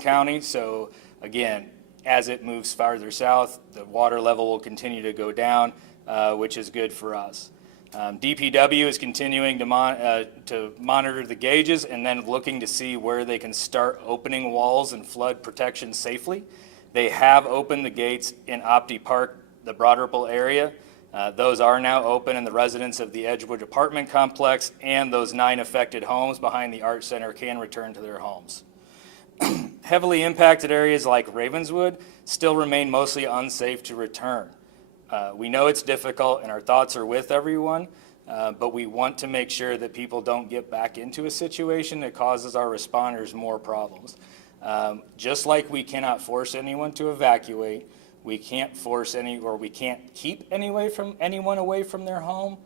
County. So again, as it moves farther south, the water level will continue to go down, which is good for us. DPW is continuing to monitor the gauges and then looking to see where they can start opening walls and flood protection safely. They have opened the gates in Opti Park, the Broad Ripple area. Those are now open, and the residents of the Edgewood apartment complex and those 9 affected homes behind the Art Center can return to their homes. Heavily impacted areas like Ravenswood still remain mostly unsafe to return. We know it's difficult and our thoughts are with everyone, but we want to make sure that people don't get back into a situation that causes our responders more problems. Just like we cannot force anyone to evacuate, we can't force we can't keep anyone away from their home.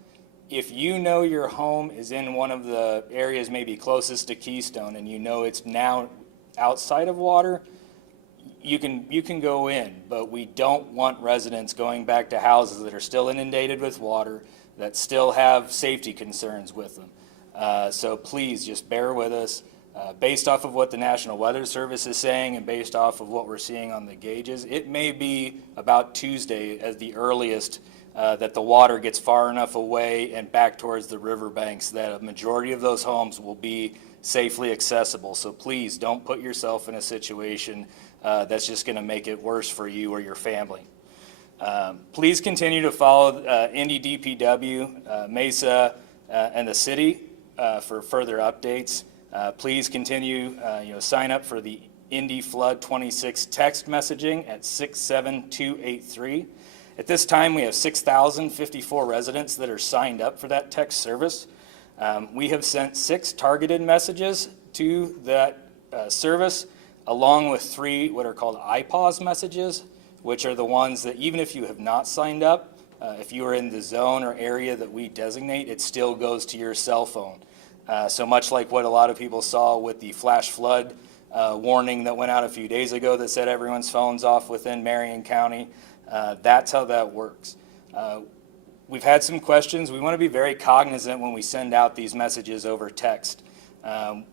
If you know your home is in one of the areas maybe closest to Keystone and you know it's now outside of water, you can go in, but we don't want residents going back to houses that are still inundated with water, that still have safety concerns with them. So please just bear with us. Based off of what the National Weather Service is saying and based off of what we're seeing on the gauges, it may be about Tuesday as the earliest that the water gets far enough away and back towards the riverbanks that a majority of those homes will be safely accessible. So please don't put yourself in a situation that's just going to make it worse for you or your family. Please continue to follow Indy DPW, Mesa, and the city for further updates. Please continue, sign up for the Indy Flood 26 text messaging at 67283. At this time, we have 6,054 residents that are signed up for that text service. We have sent 6 targeted messages to that service, along with 3 what are called iPause messages, which are the ones that even if you have not signed up, if you are in the zone or area that we designate, it still goes to your cell phone. So much like what a lot of people saw with the flash flood warning that went out a few days ago that said everyone's phones off within Marion County, that's how that works. We've had some questions. We want to be very cognizant when we send out these messages over text.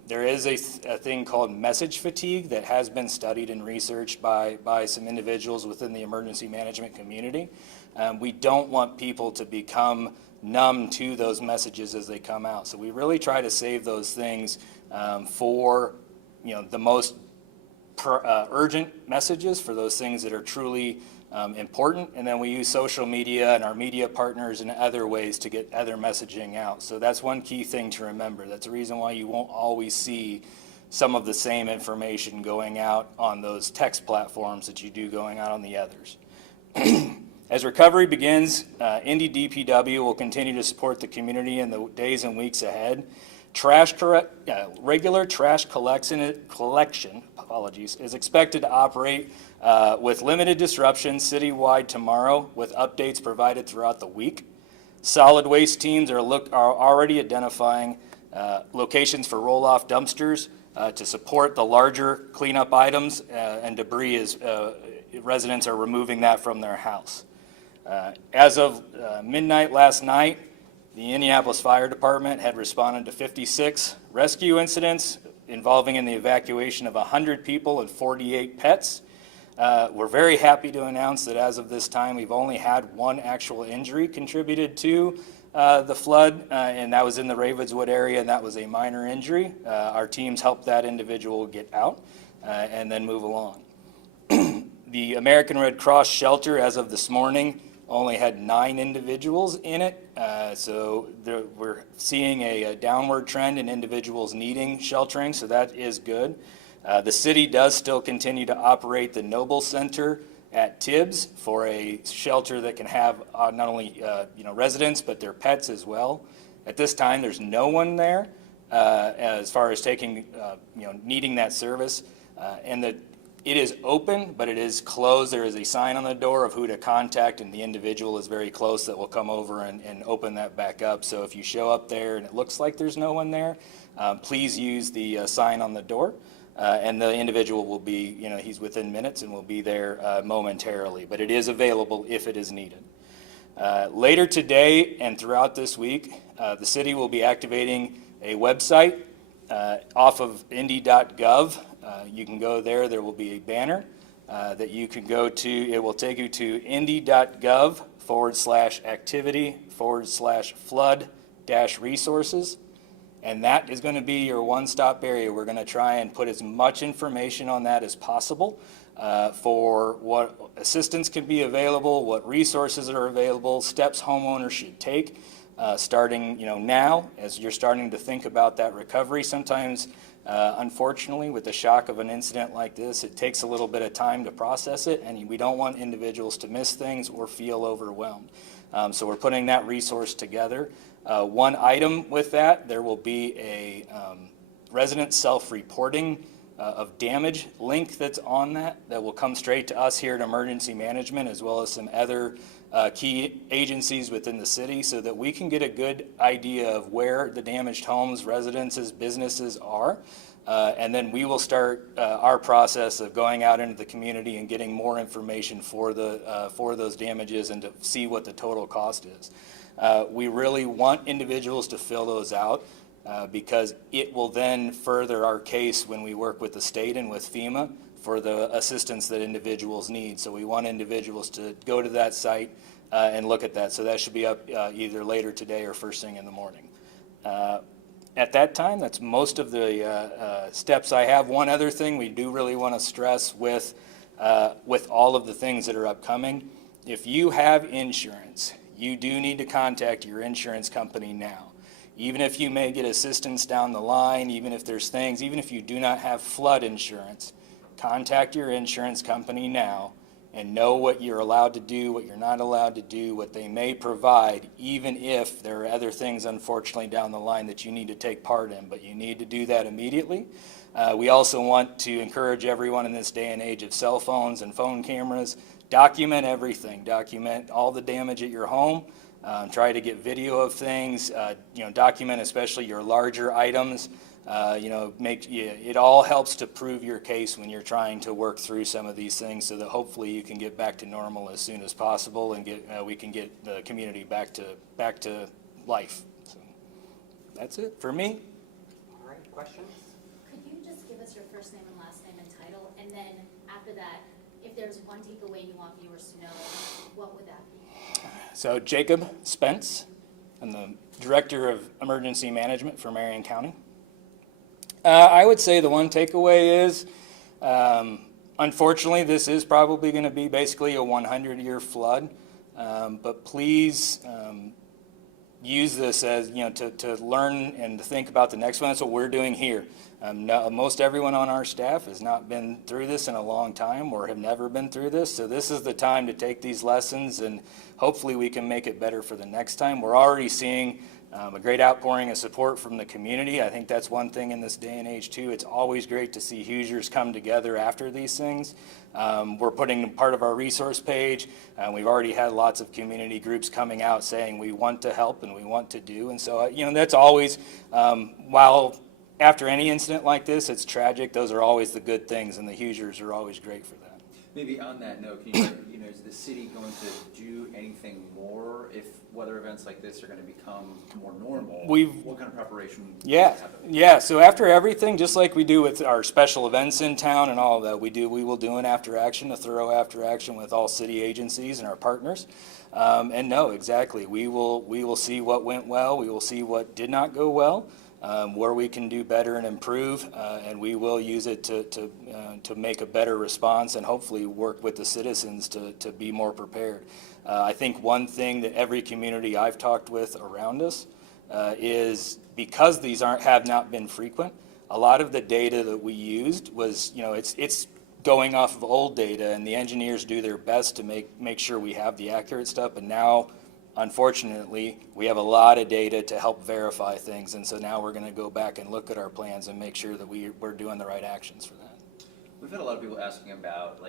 There is a thing called message fatigue that has been studied and researched by some individuals within the emergency management community. We don't want people to become numb to those messages as they come out. So we really try to save those things for the most urgent messages, for those things that are truly important, and then we use social media and our media partners and other ways to get other messaging out. So that's one key thing to remember. That's the reason why you won't always see some of the same information going out on those text platforms that you do going out on the others. As recovery begins, Indy DPW will continue to support the community in the days and weeks ahead. Regular trash collection is expected to operate with limited disruption citywide tomorrow, with updates provided throughout the week. Solid waste teams are already identifying locations for roll-off dumpsters to support the larger cleanup items and debris as residents are removing that from their house. As of midnight last night, the Indianapolis Fire Department had responded to 56 rescue incidents involving in the evacuation of 100 people and 48 pets. We're very happy to announce that as of this time, we've only had 1 actual injury contributed to the flood, and that was in the Ravenswood area, and that was a minor injury. Our teams helped that individual get out and then move along. The American Red Cross shelter, as of this morning, only had 9 individuals in it, so we're seeing a downward trend in individuals needing sheltering, so that is good. The city does still continue to operate the Noble Center at Tibbs for a shelter that can have not only residents but their pets as well. At this time, there's no one there as far as taking needing that service, and it is open, but it is closed. There is a sign on the door of who to contact, and the individual is very close that will come over and open that back up. So if you show up there and it looks like there's no one there, please use the sign on the door, and the individual will be, he's within minutes and will be there momentarily. But it is available if it is needed. Later today and throughout this week, the city will be activating a website off of indy.gov you can go there. There will be a banner that you can go to. It will take you to indy.gov/activity/flood-resources. And that is going to be your one-stop area. We're going to try and put as much information on that as possible for what assistance can be available, what resources are available, steps homeowners should take, starting now as you're starting to think about that recovery. Sometimes, unfortunately, with the shock of an incident like this, it takes a little bit of time to process it, and we don't want individuals to miss things or feel overwhelmed. So we're putting that resource together. One item with that, there will be a resident self-reporting of damage link that's on that will come straight to us here at Emergency Management, as well as some other key agencies within the city, so that we can get a good idea of where the damaged homes, residences, businesses are. And then we will start our process of going out into the community and getting more information for those damages and to see what the total cost is. We really want individuals to fill those out because it will then further our case when we work with the state and with FEMA for the assistance that individuals need. So we want individuals to go to that site and look at that. So that should be up either later today or first thing in the morning. At that time, that's most of the steps I have. One other thing we do really want to stress with all of the things that are upcoming, if you have insurance, you do need to contact your insurance company now. Even if you may get assistance down the line, even if there's things, even if you do not have flood insurance, contact your insurance company now and know what you're allowed to do, what you're not allowed to do, what they may provide, even if there are other things, unfortunately, down the line that you need to take part in, but you need to do that immediately. We also want to encourage everyone in this day and age of cell phones and phone cameras, document everything, document all the damage at your home, try to get video of things, document especially your larger items. It all helps to prove your case when you're trying to work through some of these things, so that hopefully you can get back to normal as soon as possible and we can get the community back to life. So that's it for me. All right, questions? Could you just give us your first name and last name and title, and then after that, if there's one takeaway you want viewers to know, what would that be? So Jacob Spence, I'm the Director of Emergency Management for Marion County. I would say the one takeaway is, unfortunately, this is probably going to be basically a 100-year flood, but please use this as, to learn and to think about the next one. That's what we're doing here. Most everyone on our staff has not been through this in a long time or have never been through this, so this is the time to take these lessons, and hopefully we can make it better for the next time. We're already seeing a great outpouring of support from the community. I think that's one thing in this day and age too. It's always great to see Hoosiers come together after these things. We're putting part of our resource page. We've already had lots of community groups coming out saying we want to help and we want to do. And so, that's always, while after any incident like this, it's tragic, those are always the good things, and the Hoosiers are always great for that. Maybe on that note, can is the city going to do anything more if weather events like this are going to become more normal? What kind of preparation? Yeah. So after everything, just like we do with our special events in town and all of that, we will do an after action, a thorough after action with all city agencies and our partners. And no, exactly. We will see what went well. We will see what did not go well. Where we can do better and improve, and we will use it to make a better response and hopefully work with the citizens to be more prepared. I think one thing that every community I've talked with around us is, because these have not been frequent, a lot of the data that we used was, it's going off of old data, and the engineers do their best to make sure we have the accurate stuff, and now unfortunately, we have a lot of data to help verify things, and so now we're going to go back and look at our plans and make sure that we're doing the right actions for that. We've had a lot of people asking about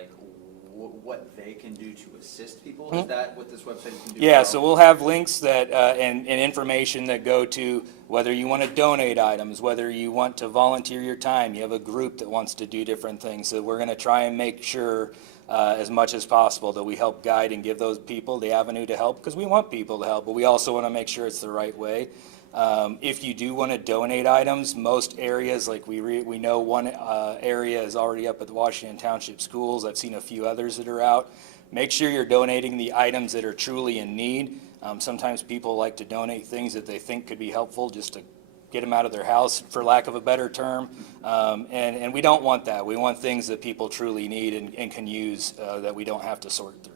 what they can do to assist people. Is that what this website can do? Yeah, so we'll have links that and information that go to whether you want to donate items, whether you want to volunteer your time. You have a group that wants to do different things, so we're going to try and make sure as much as possible that we help guide and give those people the avenue to help, because we want people to help, but we also want to make sure it's the right way. If you do want to donate items, most areas, like we know one area is already up at the Washington Township Schools. I've seen a few others that are out. Make sure you're donating the items that are truly in need. Sometimes people like to donate things that they think could be helpful just to get them out of their house, for lack of a better term. And we don't want that. We want things that people truly need and can use that we don't have to sort through.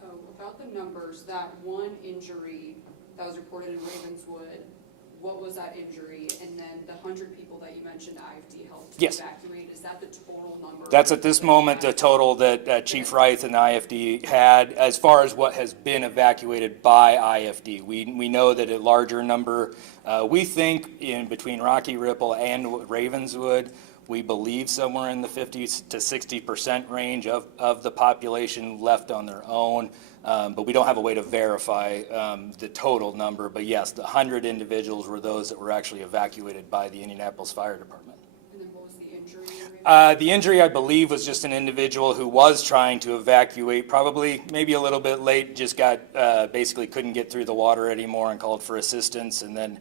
So about the numbers, that one injury that was reported in Ravenswood, what was that injury? And then the 100 people that you mentioned IFD helped Yes. evacuate, is that the total number? That's at this moment the total that Chief Wright and IFD had as far as what has been evacuated by IFD. We know that a larger number, we think in between Rocky Ripple and Ravenswood, we believe somewhere in the 50 to 60% range of the population left on their own. But we don't have a way to verify the total number. But yes, the 100 individuals were those that were actually evacuated by the Indianapolis Fire Department. And then what was the injury? The injury, I believe, was just an individual who was trying to evacuate, probably maybe a little bit late, just got basically couldn't get through the water anymore and called for assistance, and then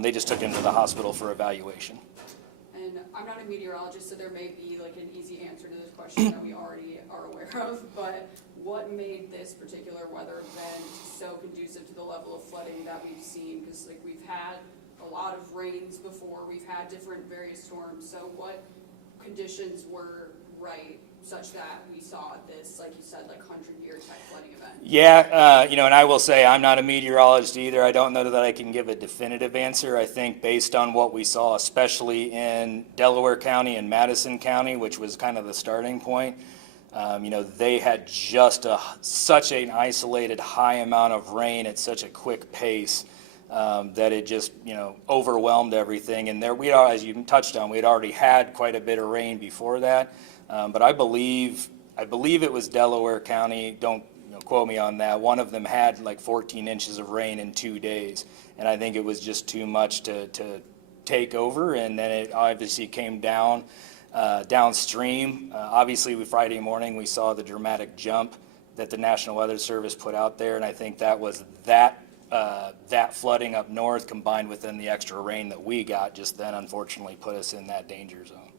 they just took him to the hospital for evaluation. And I'm not a meteorologist, so there may be like an easy answer to this question that we already are aware of, but what made this particular weather event so conducive to the level of flooding that we've seen? Because like we've had a lot of rains before, we've had different various storms, so what conditions were right such that we saw this, like you said, like 100-year type flooding event? Yeah, and I will say I'm not a meteorologist either. I don't know that I can give a definitive answer. I think based on what we saw, especially in Delaware County and Madison County, which was kind of the starting point, they had just such an isolated high amount of rain at such a quick pace that it just, overwhelmed everything. And there we are, as you touched on, we had already had quite a bit of rain before that. But I believe it was Delaware County. Don't quote me on that. One of them had like 14 inches of rain in 2 days, and I think it was just too much to take over. And then it obviously came down downstream. Obviously, Friday morning we saw the dramatic jump that the National Weather Service put out there, and I think that was that flooding up north combined with then the extra rain that we got just then unfortunately put us in that danger zone.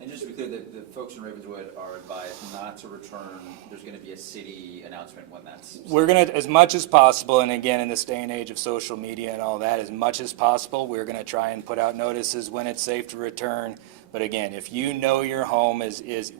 And just to be clear, the folks in Ravenswood are advised not to return. There's going to be a city announcement when that's... We're going to, as much as possible, and again, in this day and age of social media and all that, as much as possible, we're going to try and put out notices when it's safe to return. But again, if you know your home is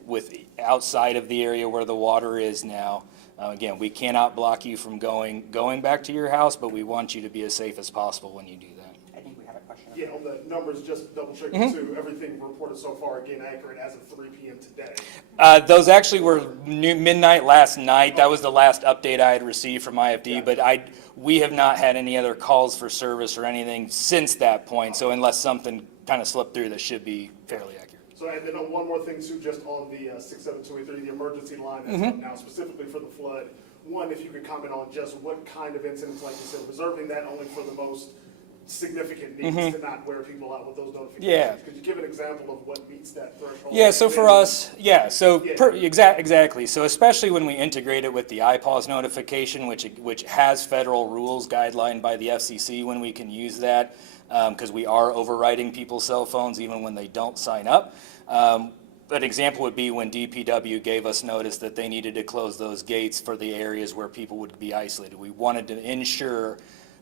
outside of the area where the water is now, again, we cannot block you from going back to your house, but we want you to be as safe as possible when you do that. I think we have a question. Yeah, on the numbers, just double checking too, everything reported so far, again, accurate as of 3 p.m. today. Those actually were midnight last night. That was the last update I had received from IFD, but we have not had any other calls for service or anything since that point, so unless something kind of slipped through, that should be fairly accurate. So, and then one more thing, Sue, just on the 67283, the emergency line that's up now specifically for the flood. One, if you could comment on just what kind of incidents, like you said, reserving that only for the most significant needs to not wear people out with those notifications. Yeah. Could you give an example of what meets that threshold? Yeah, so for us, exactly. So especially when we integrate it with the IPAWS notification, which has federal rules guidelined by the FCC when we can use that, because we are overriding people's cell phones even when they don't sign up. An example would be when DPW gave us notice that they needed to close those gates for the areas where people would be isolated. We wanted to ensure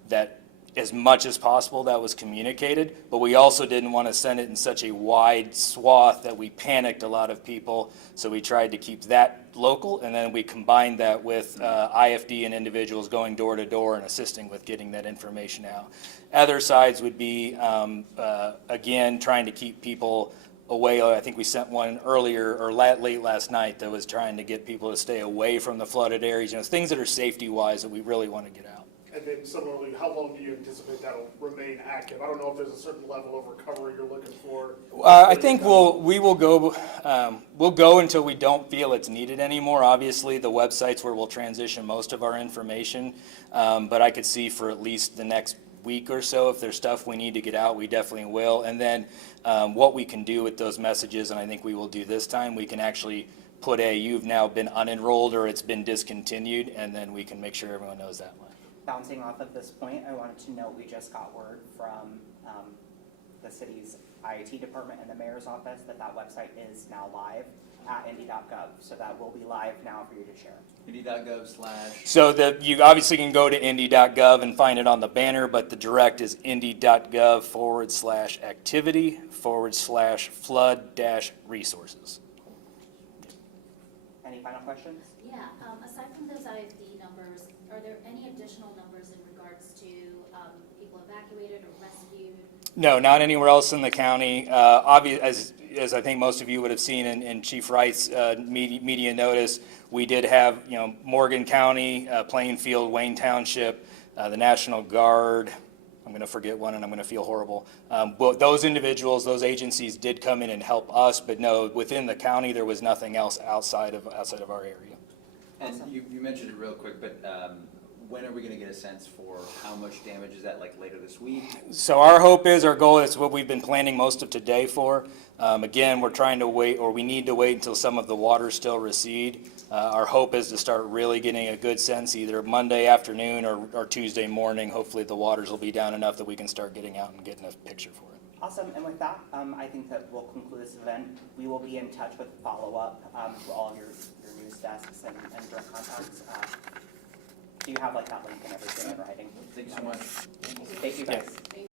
that as much as possible that was communicated, but we also didn't want to send it in such a wide swath that we panicked a lot of people, so we tried to keep that local, and then we combined that with IFD and individuals going door to door and assisting with getting that information out. Other sides would be, again, trying to keep people away. I think we sent one earlier or late last night that was trying to get people to stay away from the flooded areas, things that are safety-wise that we really want to get out. And then similarly, how long do you anticipate that'll remain active? I don't know if there's a certain level of recovery you're looking for. I think we'll go until we don't feel it's needed anymore. Obviously, the website's where we'll transition most of our information, but I could see for at least the next week or so, if there's stuff we need to get out, we definitely will. And then what we can do with those messages, and I think we will do this time, we can actually put you've now been unenrolled or it's been discontinued, and then we can make sure everyone knows that one. bouncing off of this point, I wanted to note we just got word from the city's IIT department and the mayor's office that website is now live at indy.gov. So that will be live now for you to share. Indy.gov/ So you obviously can go to indy.gov and find it on the banner, but the direct is indy.gov/activity/flood-resources. Any final questions? Yeah, aside from those IFD numbers, are there any additional numbers in regards to people evacuated or rescued? No, not anywhere else in the county. As I think most of you would have seen in Chief Wright's media notice, we did have, Morgan County, Plainfield, Wayne Township, the National Guard. I'm going to forget one and I'm going to feel horrible. But those individuals, those agencies did come in and help us, but no, within the county, there was nothing else outside of our area. And you mentioned it real quick, but when are we going to get a sense for how much damage is that, like later this week? So our goal is what we've been planning most of today for. Again, we're trying to wait, or we need to wait until some of the waters still recede. Our hope is to start really getting a good sense either Monday afternoon or Tuesday morning. Hopefully the waters will be down enough that we can start getting out and getting a picture for it. Awesome, and with that, I think that we'll conclude this event. We will be in touch with follow-up to all of your news desks and direct contacts. Do you have like that link and everything in writing? Thank you so much. Thank you guys. Yeah.